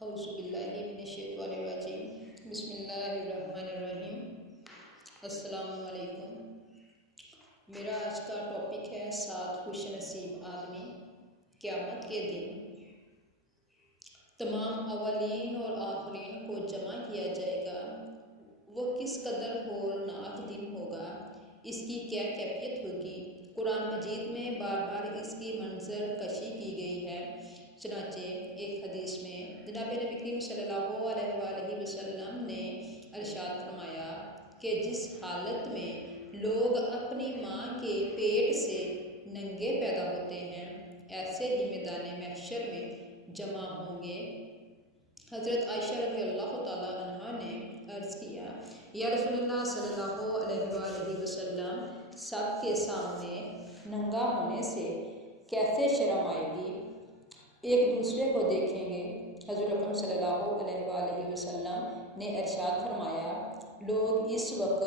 औज़ुबिल्लाहिमिनश्शैतानिर्रजीम बिस्मिल्लाहिर्रहमानिर्रहीम। अस्सलामु अलैकुम। मेरा आज का टॉपिक है 7 खुशनसीब आदमी। क़यामत के दिन तमाम अवलीन और आखिरीन को जमा किया जाएगा। वो किस कदर होलनाक दिन होगा, इसकी क्या कैफियत होगी। कुरान मजीद में बार बार इसकी मंजर कशी की गई है। चनाचे एक हदीस में जनाब नबी करीम सल्लल्लाहु अलैहि वसल्लम ने इरशाद फरमाया कि जिस हालत में लोग अपनी माँ के पेट से नंगे पैदा होते हैं, ऐसे ही मैदान महशर में जमा होंगे। हज़रत आयशा रज़ियल्लाहु ताला अन्हा ने अर्ज़ किया, या रसूलल्लाह सल्लल्लाहु अलैहि वसल्लम, सबके सामने नंगा होने से कैसे शर्म आएगी, एक दूसरे को देखेंगे। हज़रत अकरम सल्लल्लाहु अलैहि वसल्लम ने इरशाद फरमाया, लोग इस वक़्त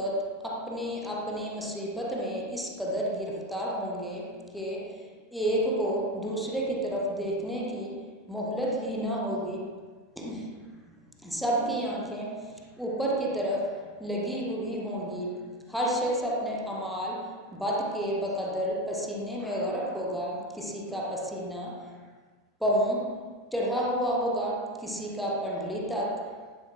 अपनी अपनी मुसीबत में इस कदर गिरफ्तार होंगे कि एक को दूसरे की तरफ देखने की मोहलत ही ना होगी। सबकी आंखें ऊपर की तरफ लगी हुई होंगी। हर शख्स अपने अमाल बद के बकदर पसीने में गर्क होगा। किसी का पसीना पाँव चढ़ा हुआ होगा, किसी का पंडली तक,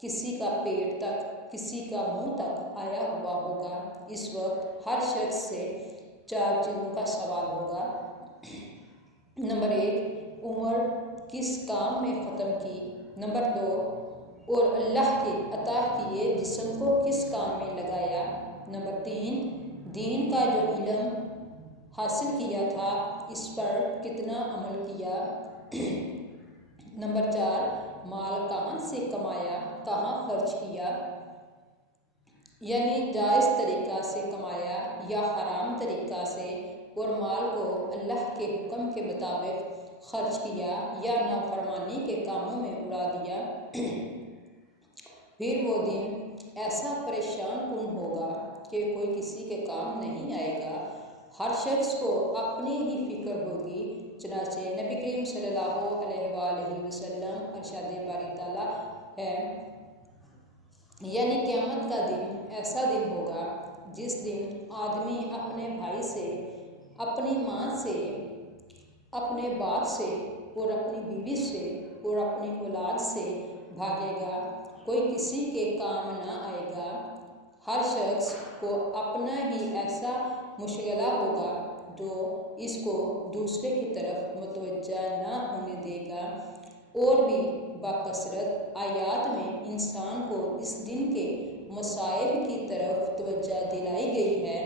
किसी का पेट तक, किसी का मुंह तक आया हुआ होगा। इस वक्त हर शख्स से 4 चीज़ों का सवाल होगा। नंबर 1, उम्र किस काम में ख़त्म की। नंबर 2, और अल्लाह के अता किए जिस्म को किस काम में लगाया। नंबर 3, दीन का जो इल्म हासिल किया था, इस पर कितना अमल किया। नंबर 4, माल कहाँ से कमाया, कहाँ खर्च किया, यानी जायज़ तरीक़ा से कमाया या हराम तरीक़ा से, और माल को अल्लाह के हुक्म के मुताबिक खर्च किया या नाफरमानी के कामों में उड़ा दिया। फिर वो दिन ऐसा परेशान कुन होगा कि कोई किसी के काम नहीं आएगा। हर शख्स को अपनी ही फ़िक्र होगी। चनाचे नबी करीम सल्लल्लाहु अलैहि वसल्लम इरशाद बारी ताला है, यानी क़यामत का दिन ऐसा दिन होगा जिस दिन आदमी अपने भाई से, अपनी माँ से, अपने बाप से और अपनी बीवी से और अपनी औलाद से भागेगा। कोई किसी के काम ना आएगा। हर शख्स को अपना ही ऐसा मुश्किला होगा जो इसको दूसरे की तरफ मुतवज्जा ना होने देगा। और भी बाकसरत आयात में इंसान को इस दिन के मसाइब की तरफ तवज्जा दिलाई गई है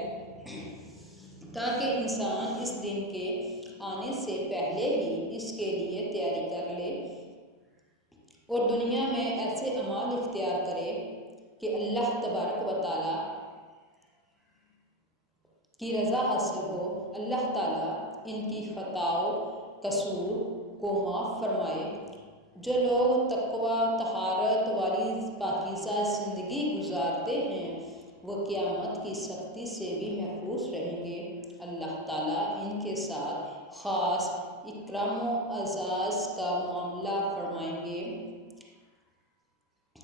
ताकि इंसान इस दिन के आने से पहले ही इसके लिए तैयारी कर ले और दुनिया में ऐसे अमाल इख्तियार करे कि अल्लाह तबारक व तआला की रज़ा हासिल हो। अल्लाह ताला इनकी ख़ताओं कसूर को माफ़ फरमाए। जो लोग तक़वा तहारत वाली पाकीज़ा ज़िंदगी गुजारते हैं, वो क़यामत की सख्ती से भी महफूज रहेंगे। अल्लाह ताला इनके साथ ख़ास इकराम व अज़ाज़ का मामला फरमाएंगे।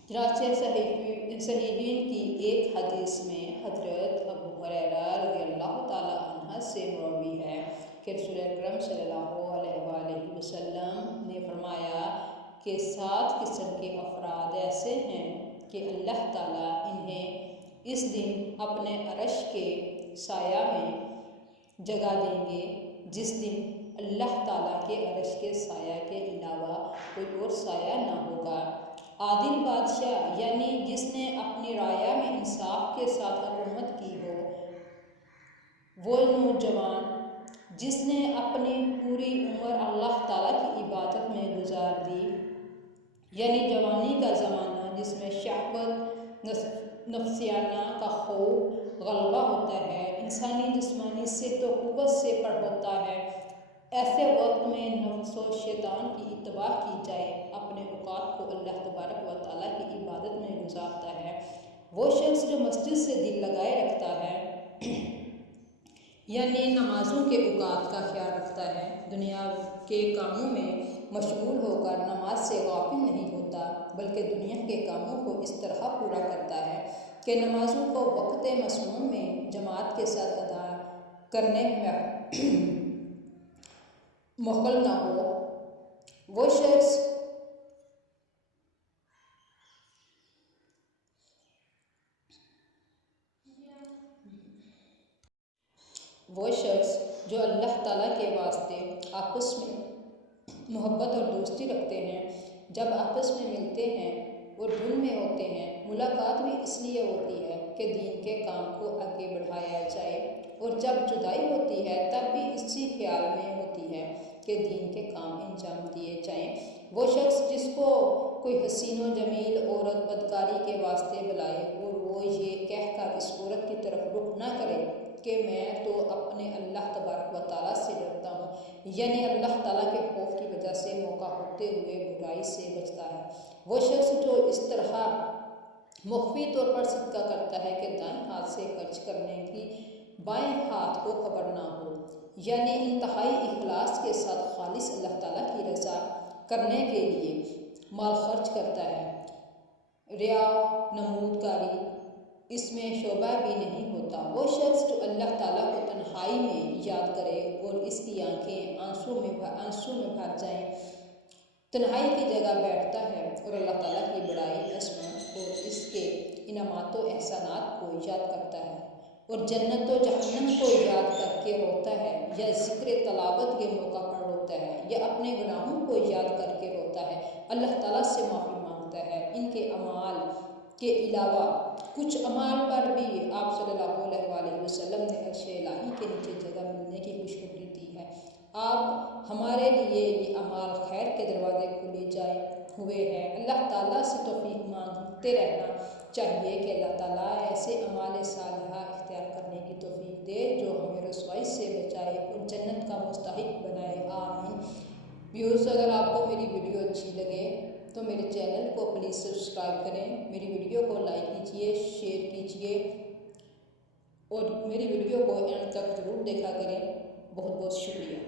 चनाचे सहीहीन की एक हदीस में हज़रत अबू हुरैरा रज़ियल्लाहु ताला अन्हु से मरवी है कि रसूल अकरम सल्लल्लाहु अलैहि वसल्लम ने फरमाया कि 7 किस्म के अफराद ऐसे हैं कि अल्लाह ताला इन्हें इस दिन अपने अर्श के साया में जगह देंगे, जिस दिन अल्लाह ताला के अर्श के साया के अलावा कोई और साया ना होगा। आदिल बादशाह, यानी जिसने अपनी राया में इंसाफ के साथ हुकूमत की हो। वो नौजवान जिसने अपनी पूरी उम्र अल्लाह ताला की इबादत में गुजार दी, यानी जवानी का ज़माना जिसमें शहवत नफ्सियाना का खौफ गलबा होता है, इंसानी जिस्मानी से तो क़ुव्वत से पर होता है। ऐसे वक्त में नफ्स व शैतान की इत्तबा की जाए, अपने औक़ात को अल्लाह तबारक व तआला की इबादत में गुजारता है। वो शख्स जो मस्जिद से दिल लगाए रखता है, यानी नमाज़ों के औक़ात का ख्याल रखता है, दुनिया के कामों में मशगूल होकर नमाज से गाफिल नहीं होता, बल्कि दुनिया के कामों को इस तरह पूरा करता है कि नमाजों को वक्त मसनून में जमात के साथ अदा करने में मुखल ना हो। वो शख्स जो अल्लाह ताला के वास्ते आपस में मोहब्बत और दोस्ती रखते हैं, जब आपस में मिलते हैं और धुन में होते हैं, मुलाकात भी इसलिए होती है कि दीन के काम को आगे बढ़ाया जाए, और जब जुदाई होती है तब भी इसी ख्याल में होती है कि दीन के काम अंजाम दिए जाएं। वो शख्स जिसको कोई हसीन व जमील औरत बदकारी के वास्ते बुलाए और वो ये कहकर इस औरत की तरफ रुख ना करे कि मैं तो अपने अल्लाह तबारक व तआला से डरता हूँ, यानी अल्लाह ताला के खौफ की वजह से मौका होते हुए बुराई से बचता है। वो शख्स जो इस तरह मुख्फी तौर पर सदका करता है कि दाएं हाथ से खर्च करने की बाएं हाथ को खबर ना हो, यानी इंतहाई इखलास के साथ खालिस अल्लाह ताला की रज़ा करने के लिए माल खर्च करता है, रिया नमूदकारी इसमें शोबा भी नहीं होता। वो शख्स जो अल्लाह ताला को तन्हाई में याद करे और इसकी आंखें आंसू में भर जाएं, तन्हाई की जगह बैठता है और अल्लाह ताला की बड़ाई, असमत और इसके इनामात व एहसानात को याद करता है और जन्नत व जहन्नम को याद करके रोता है, या जिक्र तलावत के मौका पर रोता है, या अपने गुनाहों को याद करके रोता है, अल्लाह ताला से माफ़ी मांगता है। इनके अमाल के अलावा कुछ अमाल पर भी आप सल्लल्लाहु अलैहि वसल्लम ने अर्शे इलाही के नीचे जगह मिलने की खुशखबरी दी है। आप हमारे लिए ये अमाल खैर के दरवाजे खुले जाए हुए हैं। अल्लाह ताला से तौफीक मांगते रहना चाहिए कि अल्लाह ताला ऐसे अमाल सालिहा इख्तियार करने की तौफीक दे जो हमें रसवाई से बचाए और जन्नत का मुस्तहिक बनाए, आमीन। व्यूअर्स, अगर आपको मेरी वीडियो अच्छी लगे तो मेरे चैनल को प्लीज़ सब्सक्राइब करें, मेरी वीडियो को लाइक कीजिए, शेयर कीजिए और मेरी वीडियो को एंड तक ज़रूर देखा करें। बहुत बहुत शुक्रिया।